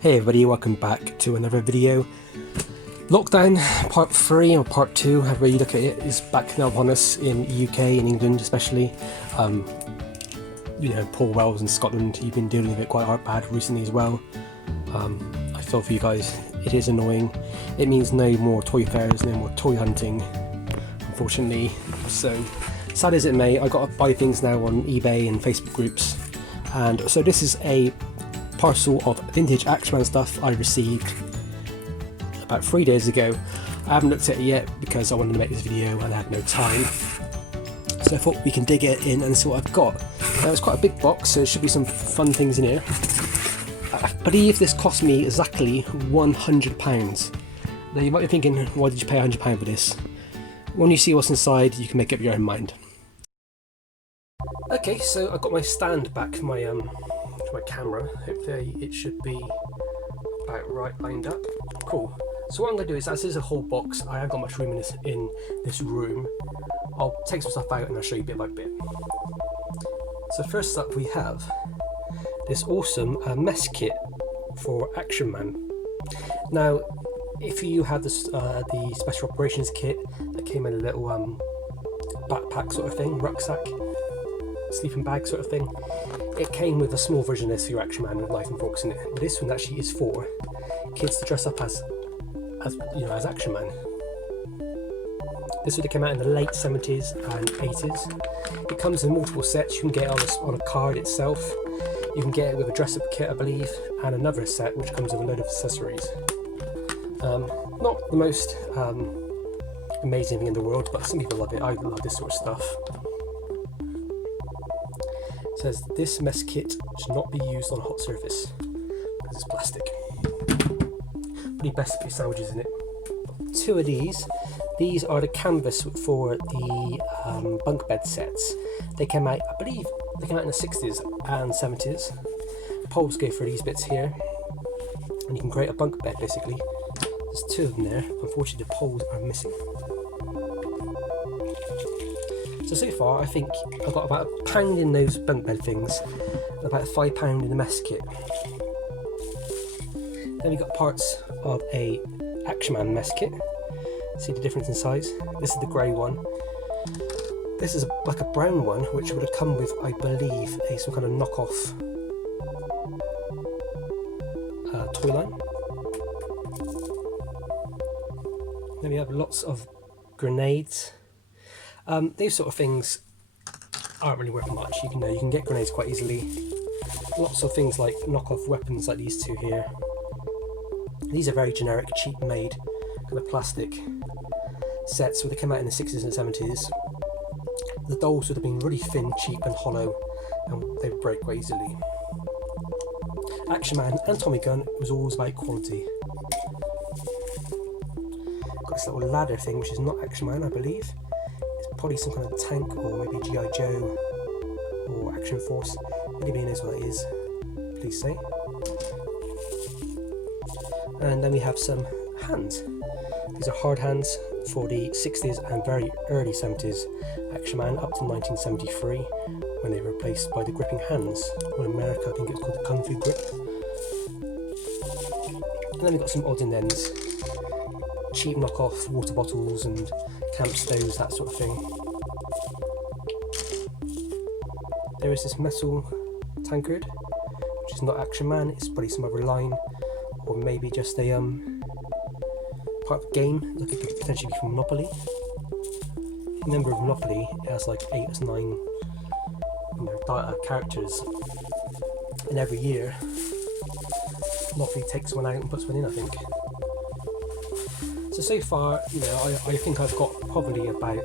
Hey everybody, welcome back to another video. Lockdown part 3 or part 2, however you look at it, is back now upon us in UK and England especially. You know, poor Wales and Scotland, you've been dealing with it quite bad recently as well. I feel for you guys, it is annoying. It means no more toy fairs, no more toy hunting, unfortunately. So sad as it may, I got to buy things now on eBay and Facebook groups. And so this is a parcel of vintage Axeman stuff I received about 3 days ago. I haven't looked at it yet because I wanted to make this video and I had no time. So I thought we can dig it in and see what I've got. Now it's quite a big box, so there should be some fun things in here. I believe this cost me exactly £100. Now you might be thinking, why did you pay £100 for this? When you see what's inside, you can make up your own mind. Okay, so I've got my stand back for my camera. Hopefully it should be about right lined up. Cool. So what I'm going to do is, as there's a whole box, I haven't got much room in this room. I'll take some stuff out and I'll show you bit by bit. So first up we have this awesome mess kit for Axeman. Now, if you had this, the special operations kit that came in a little backpack sort of thing, rucksack, sleeping bag sort of thing, it came with a small version of this for your Axeman with knife and forks in it. But this one actually is for kids to dress up as you know, as Axeman. This would have come out in the late 70s and 80s. It comes in multiple sets. You can get it on a card itself. You can get it with a dress-up kit, I believe, and another set which comes with a load of accessories. Not the most amazing thing in the world, but some people love it. I love this sort of stuff. It says this mess kit should not be used on a hot surface because it's plastic. Pretty best to put sandwiches in it. Two of these are the canvas for the bunk bed sets. They came out, I believe, they came out in the 60s and 70s. Poles go for these bits here, and you can create a bunk bed basically. There's two of them there. Unfortunately, the poles are missing. So far, I think I've got about £1 in those bunk bed things, and about £5 in the mess kit. Then we've got parts of a Axeman Mess Kit. See the difference in size? This is the grey one. This is like a brown one, which would have come with, I believe, some kind of knockoff toy line. Then we have lots of grenades. These sort of things aren't really worth much. You can get grenades quite easily. Lots of things like knockoff weapons like these two here. These are very generic, cheap made, kind of plastic sets where they came out in the 60s and 70s. The dolls would have been really thin, cheap and hollow, and they would break quite easily. Axeman and Tommy Gun was always about quality. Got this little ladder thing, which is not Axeman, I believe. It's probably some kind of tank or maybe G.I. Joe or Action Force. Anybody knows what that is, please say. And then we have some hands. These are hard hands for the 60s and very early 70s Axeman up to 1973, when they were replaced by the gripping hands. In America, I think it's called the Kung Fu grip. And then we've got some odds and ends. Cheap knockoff water bottles and camp stoves, that sort of thing. There is this metal tankard, which is not Axeman, it's probably some other line, or maybe just a part of a game, like it could potentially be from Monopoly. Remember, of Monopoly, it has like 8 or 9 characters, and every year Monopoly takes one out and puts one in, I think. So far, you know, I think I've got probably about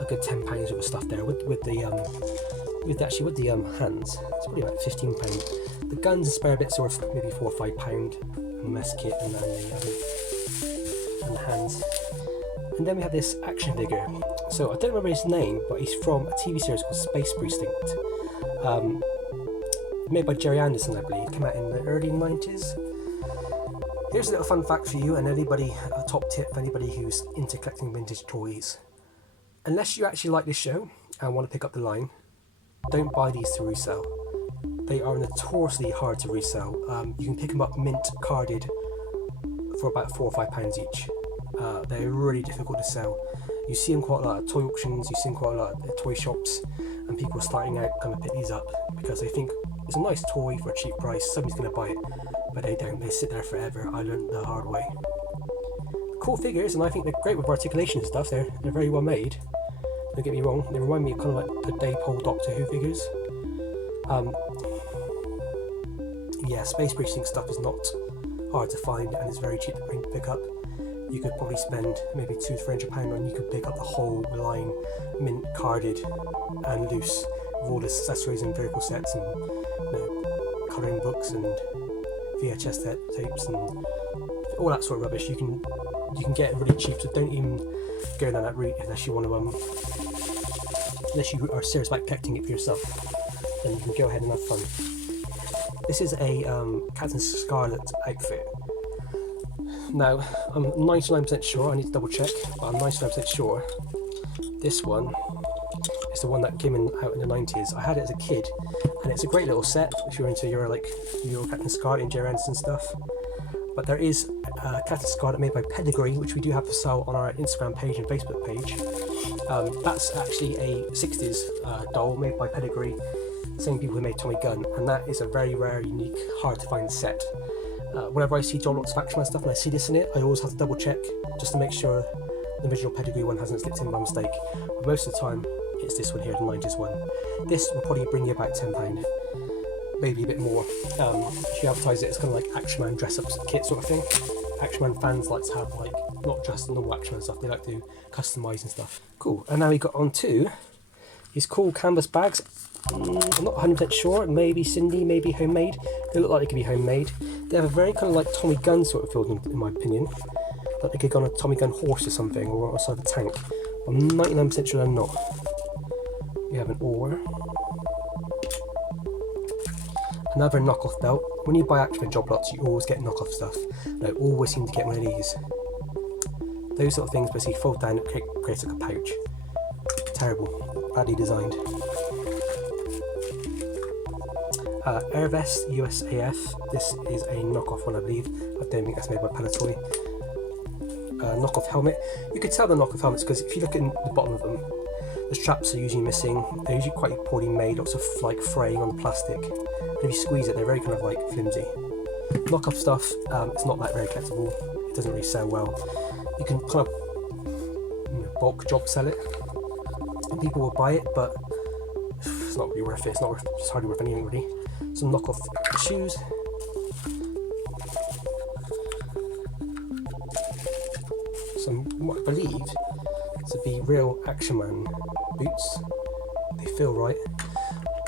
a good £10 worth of stuff there with the hands. It's probably about £15. The guns and spare bits are maybe £4 or £5, and the mess kit and then the hands. And then we have this action figure. So I don't remember his name, but he's from a TV series called Space Precinct. Made by Jerry Anderson, I believe. Came out in the early 90s. Here's a little fun fact for you, and a top tip for anybody who's into collecting vintage toys. Unless you actually like this show and want to pick up the line, don't buy these to resell. they are notoriously hard to resell. You can pick them up mint carded for about £4 or £5 each. They're really difficult to sell. You see them quite a lot at toy auctions, you see them quite a lot at toy shops, and people starting out kind of pick these up because they think it's a nice toy for a cheap price, somebody's going to buy it, but they don't. They sit there forever. I learned the hard way. Cool figures, and I think they're great with articulation and stuff. They're very well made. Don't get me wrong, they remind me of kind of like the Daypole Doctor Who figures. Yeah, Space Precinct stuff is not hard to find, and it's very cheap to pick up. You could probably spend maybe £200–300 and you could pick up the whole line mint carded and loose with all the accessories and vehicle sets and colouring books and VHS tapes and all that sort of rubbish. You can get it really cheap, so don't even go down that route unless you want to unless you are serious about collecting it for yourself. Then you can go ahead and have fun. This is a Captain Scarlet outfit. Now, I'm 99% sure, I need to double check, but I'm 99% sure this one is the one that came out in the 90s. I had it as a kid, and it's a great little set if you're into your Captain Scarlet and Jerry Anderson stuff. But there is Captain Scarlet made by Pedigree, which we do have for sale on our Instagram page and Facebook page. That's actually a 60s doll made by Pedigree, same people who made Tommy Gunn, and that is a very rare, unique, hard to find set. Whenever I see John Lots of Axeman stuff and I see this in it, I always have to double check just to make sure the original Pedigree one hasn't slipped in by mistake. But most of the time, it's this one here, the 90s one. This will probably bring you about £10, maybe a bit more. If you advertise it, it's kind of like Axeman dress-up kit sort of thing. Axeman fans like to have not just the normal Axeman stuff, they like to customise and stuff. Cool, and now we got on to these cool canvas bags. I'm not 100% sure, maybe Cindy, maybe homemade. They look like they could be homemade. They have a very kind of like Tommy Gunn sort of feel in my opinion. Like they could go on a Tommy Gunn horse or something, or outside the tank. I'm 99% sure they're not. We have an oar. Another knockoff belt. When you buy Axeman job lots, you always get knockoff stuff. And I always seem to get one of these. Those sort of things basically fold down and create like a pouch. Terrible. Badly designed. Airvest USAF. This is a knockoff one, I believe. I don't think that's made by Palatoy. Knockoff helmet. You can tell the knockoff helmets because if you look at the bottom of them, the straps are usually missing. They're usually quite poorly made, lots of like fraying on the plastic. And if you squeeze it, they're very kind of like flimsy. Knockoff stuff, it's not that very collectible. It doesn't really sell well. You can kind of bulk job sell it, and people will buy it, but it's not really worth it. It's hardly worth anything really. Some knockoff shoes. Some what I believe to be real Axeman boots. They feel right.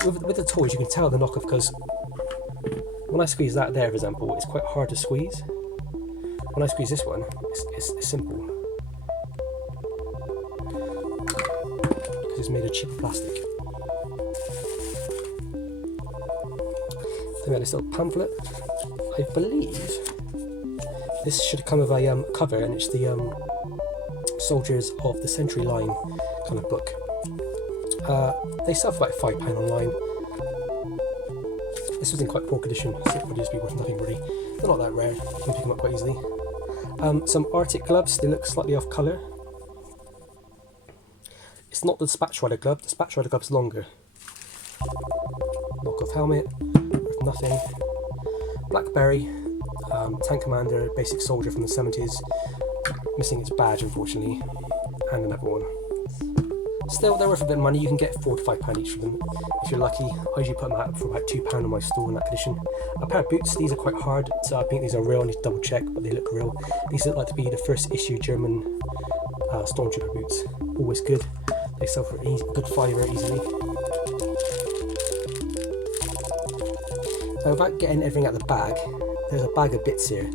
With the toys, you can tell the knockoff because when I squeeze that there, for example, it's quite hard to squeeze. When I squeeze this one, it's simple because it's made of cheaper plastic. Then we got this little pamphlet. I believe this should come with a cover, and it's the Soldiers of the Century line kind of book. They sell for about £5 online. This was in quite poor condition, so it would just be worth nothing really. They're not that rare, you can pick them up quite easily. Some Arctic gloves, they look slightly off colour. It's not the Dispatch Rider glove, the Dispatch Rider glove's longer. Knockoff helmet, worth nothing. Blackberry, tank commander, basic soldier from the 70s. Missing its badge unfortunately, and another one. Still, they're worth a bit of money. You can get £4 to £5 each for them if you're lucky. I usually put them out for about £2 on my store in that condition. A pair of boots, these are quite hard, so I think these are real. I need to double check, but they look real. These look like to be the first issue German Stormtrooper boots. Always good. They sell for a good £5 easily. Now, without getting everything out of the bag, there's a bag of bits here.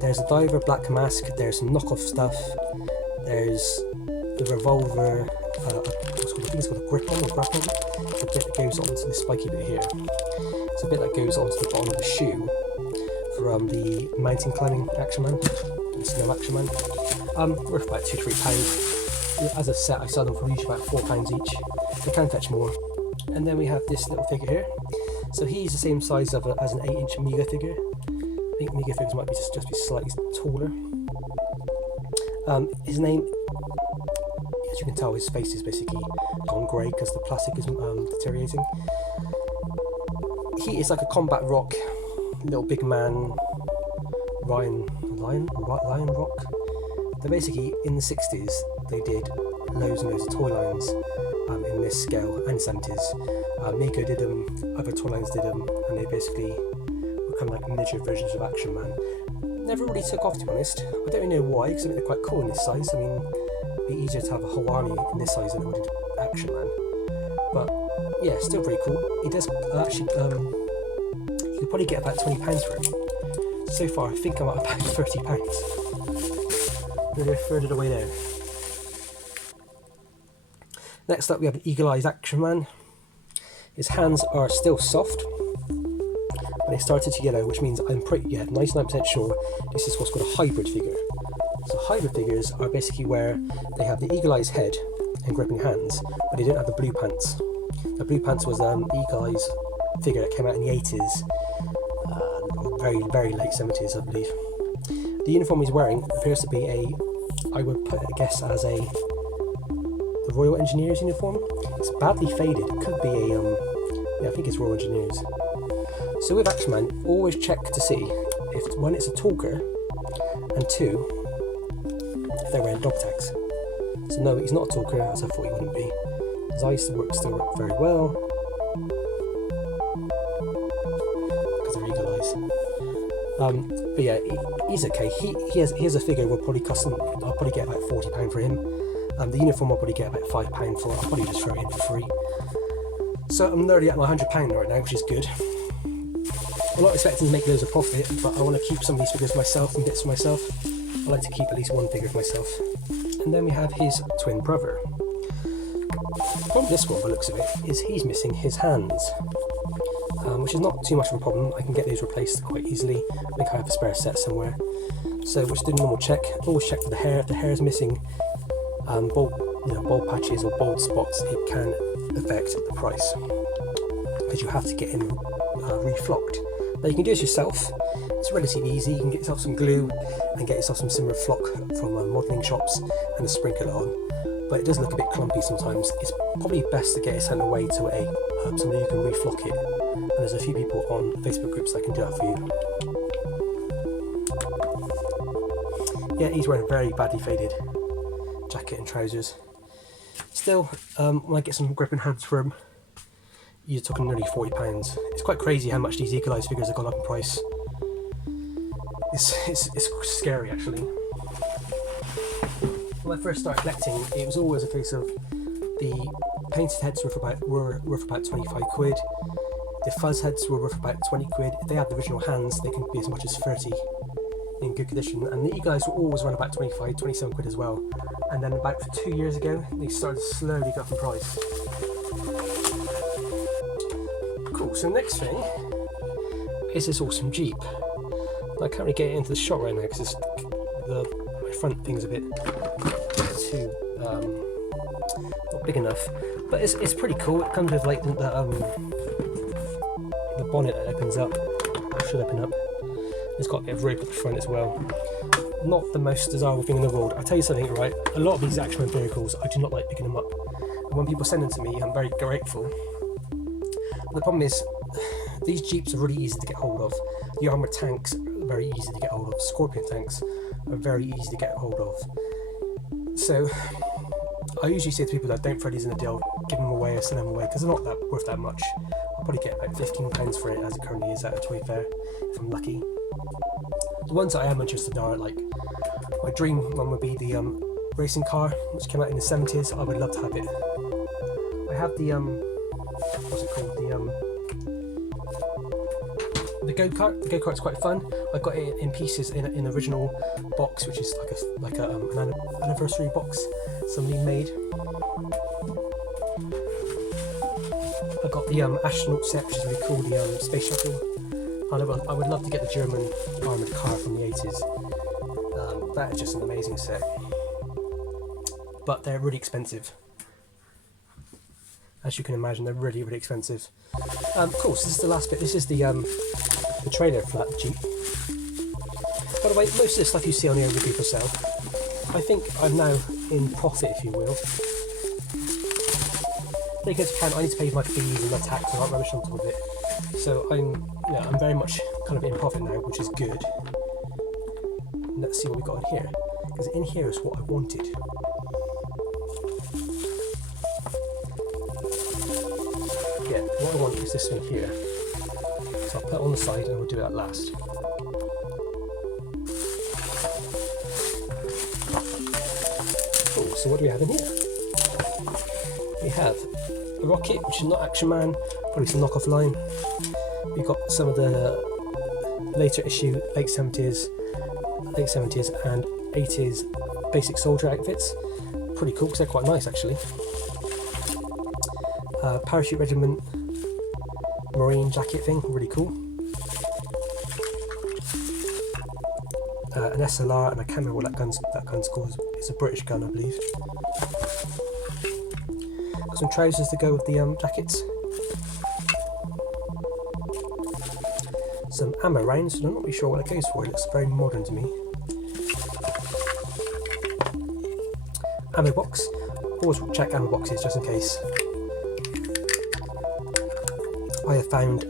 There's a diver black mask, there's some knockoff stuff, there's the revolver, I think it's called a grip-on or grapple. It's a bit that goes onto the spiky bit here. It's a bit that goes onto the bottom of the shoe from the mountain climbing Axeman, the snow Axeman. Worth about £2 to £3. As a set, I sell them for usually about £4 each. They can fetch more. And then we have this little figure here. So he's the same size as an 8-inch Mega figure. I think Mega figures might be just be slightly taller. His name, as you can tell, his face is basically gone grey because the plastic is deteriorating. He is like a combat rock, little big man, Lion Rock. They're basically, in the 60s, they did loads and loads of toy lines in this scale, and 70s. Mego did them, other toy lines did them, and they basically were kind of like miniature versions of Action Man. Never really took off, to be honest. I don't really know why, because I think they're quite cool in this size. I mean, it'd be easier to have a whole army in this size than it would in Action Man. But yeah, still pretty cool. He does actually, you could probably get about £20 for him. So far, I think I'm at about £30. They're further away there. Next up, we have an eagle-eyed Action Man. His hands are still soft, but they started to yellow, which means I'm 99% sure this is what's called a hybrid figure. So hybrid figures are basically where they have the eagle-eyed head and gripping hands, but they don't have the blue pants. The blue pants was an eagle-eyed figure that came out in the 80s, very, very late 70s, I believe. The uniform he's wearing appears to be I would guess as the Royal Engineers uniform. It's badly faded. It could be I think it's Royal Engineers. So with Action Man, always check to see if, one, it's a talker, and two, if they're wearing dog tags. So no, he's not a talker, as I thought he wouldn't be. His eyes still work very well, because they're eagle eyes. But yeah, he's okay. He has a figure will probably cost him, I'll probably get about £40 for him. The uniform I'll probably get about £5 for. I'll probably just throw it in for free. So I'm nearly at my £100 right now, which is good. I'm not expecting to make loads of profit, but I want to keep some of these figures for myself and bits for myself. I like to keep at least one figure for myself. And then we have his twin brother. The problem with this one, by the looks of it, is he's missing his hands. Which is not too much of a problem. I can get these replaced quite easily. I think I have a spare set somewhere. So we'll just do a normal check. Always check for the hair. If the hair is missing bald patches or bald spots, it can affect the price, because you have to get him reflocked. Now you can do this yourself. It's relatively easy. You can get yourself some glue and get yourself some similar flock from modelling shops and just sprinkle it on. But it does look a bit clumpy sometimes. It's probably best to get it sent away to somebody who can reflock it. And there's a few people on Facebook groups that can do that for you. Yeah, he's wearing a very badly faded jacket and trousers. Still, when I get some gripping hands for him, you're talking nearly £40. It's quite crazy how much these eagle-eyed figures have gone up in price. It's scary, actually. When I first started collecting, it was always a case of the painted heads were worth about 25 quid. The fuzz heads were worth about 20 quid. If they had the original hands, they can be as much as 30 in good condition. And the eagle eyes were always around about 25, 27 quid as well. And then about 2 years ago, they started to slowly go up in price. Cool, so next thing is this awesome Jeep. I can't really get it into the shot right now because my front thing's a bit too not big enough. But it's pretty cool. It comes with like the bonnet that opens up. It should open up. It's got a bit of rope at the front as well. Not the most desirable thing in the world. I'll tell you something, right? A lot of these Axeman vehicles, I do not like picking them up. And when people send them to me, I'm very grateful. But the problem is, these Jeeps are really easy to get hold of. The armoured tanks are very easy to get hold of. Scorpion tanks are very easy to get hold of. So, I usually say to people that don't throw these in a deal, give them away or send them away, because they're not worth that much. I'll probably get about £15 for it as it currently is at a toy fair, if I'm lucky. The ones that I am interested in are like, my dream one would be the racing car, which came out in the 70s. I would love to have it. I have the what's it called? The go-kart. The go-kart's quite fun. I got it in pieces in an original box, which is like an anniversary box somebody made. I got the astronaut set, which is really cool, the space shuttle. I would love to get the German armoured car from the 80s. That is just an amazing set. But they're really expensive. As you can imagine, they're really, really expensive. Cool, so this is the last bit. This is the trailer for that Jeep. By the way, most of the stuff you see on here will be for sale. I think I'm now in profit, if you will. Take into account I need to pay my fees and my tax and all that rubbish on top of it. So I'm very much kind of in profit now, which is good. Let's see what we got in here, because in here is what I wanted. Yeah, what I want is this one here. So I'll put it on the side and we'll do that last. Cool, so what do we have in here? We have a rocket, which is not Axeman, probably some knockoff line. We've got some of the later issue, late 70s and 80s basic soldier outfits. Pretty cool, because they're quite nice actually. Parachute regiment marine jacket thing, really cool. An SLR, and I can't remember what that gun's called. It's a British gun, I believe. Got some trousers to go with the jackets. Some ammo rounds, and I'm not really sure what it goes for. It looks very modern to me. Ammo box. Always check ammo boxes just in case. I have found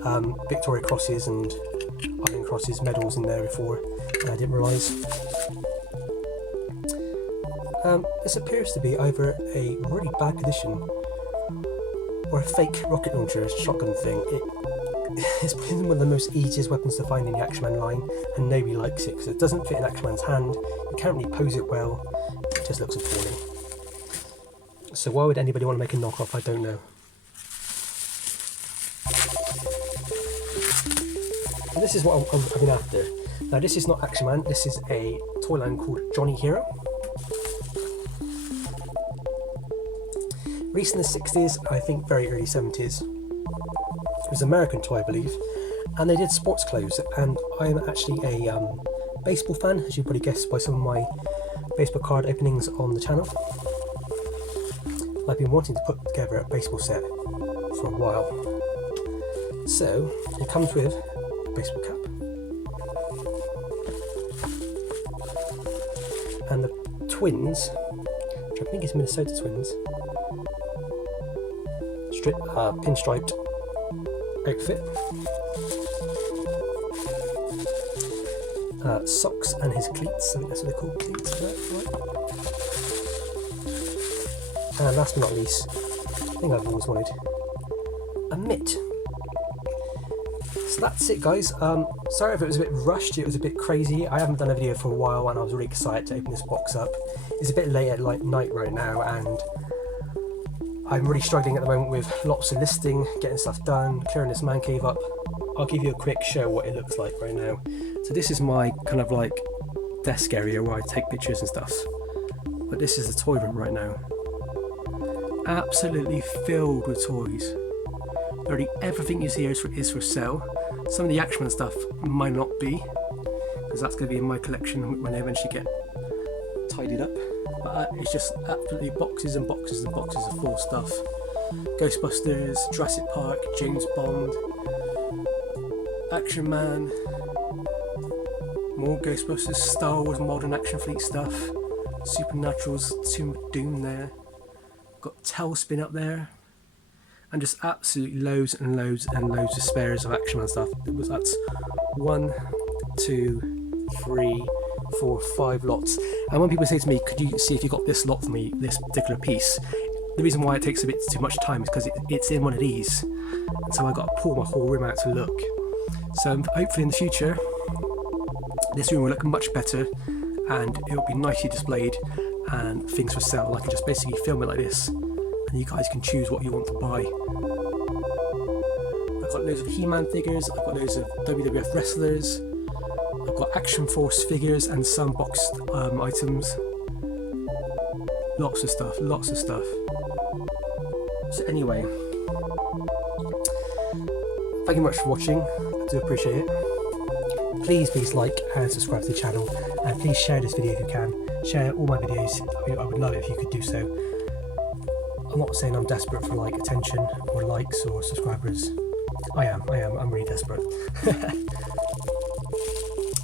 Victoria Crosses and Iron Crosses medals in there before, and I didn't realise. This appears to be either a really bad condition or a fake rocket launcher shotgun thing. It's one of the most easiest weapons to find in the Axeman line, and nobody likes it because it doesn't fit in Axeman's hand. You can't really pose it well. It just looks appalling. So why would anybody want to make a knockoff? I don't know. And this is what I've been after. Now this is not Axeman. This is a toy line called Johnny Hero. Released in the 60s, I think very early 70s. It was an American toy, I believe, and they did sports clothes, and I'm actually a baseball fan, as you probably guessed by some of my baseball card openings on the channel. I've been wanting to put together a baseball set for a while. So, it comes with a baseball cap, and the twins, which I think is Minnesota Twins, pinstriped outfit, socks and his cleats. I think that's what they're called, cleats, right? And last but not least, the thing I've always wanted, a mitt. So that's it, guys. Sorry if it was a bit rushed, it was a bit crazy. I haven't done a video for a while and I was really excited to open this box up. It's a bit late at night right now, and I'm really struggling at the moment with lots of listing, getting stuff done, clearing this man cave up. I'll give you a quick show what it looks like right now. So this is my kind of like desk area where I take pictures and stuff. But this is the toy room right now. Absolutely filled with toys. Literally everything you see here is for sale. Some of the Axeman stuff might not be, because that's going to be in my collection when I eventually get tidied up. But it's just absolutely boxes and boxes and boxes of full stuff. Ghostbusters, Jurassic Park, James Bond, Action Man, more Ghostbusters, Star Wars Modern Action Fleet stuff, Supernatural's Tomb of Doom there, got Tailspin up there, and just absolutely loads and loads and loads of spares of Action Man stuff. That's 1, 2, 3, 4, 5 lots. And when people say to me, could you see if you got this lot for me, this particular piece, the reason why it takes a bit too much time is because it's in one of these, and so I got to pull my whole room out to look. So hopefully in the future this room will look much better and it will be nicely displayed and things for sale. I can just basically film it like this and you guys can choose what you want to buy. I've got loads of He-Man figures, I've got loads of WWF wrestlers, I've got Action Force figures and some boxed items. Lots of stuff, lots of stuff. So anyway, thank you much for watching, I do appreciate it. Please like and subscribe to the channel, and please share this video if you can. Share all my videos, I would love it if you could do so. I'm not saying I'm desperate for like attention or likes or subscribers. I'm really desperate.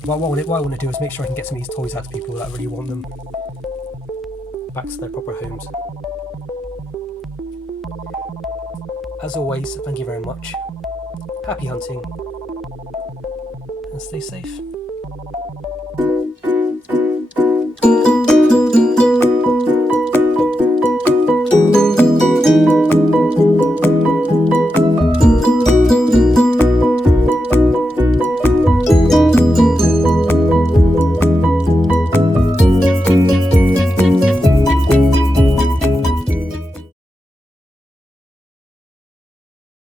What I want to do is make sure I can get some of these toys out to people that really want them back to their proper homes. As always, thank you very much. Happy hunting and stay safe.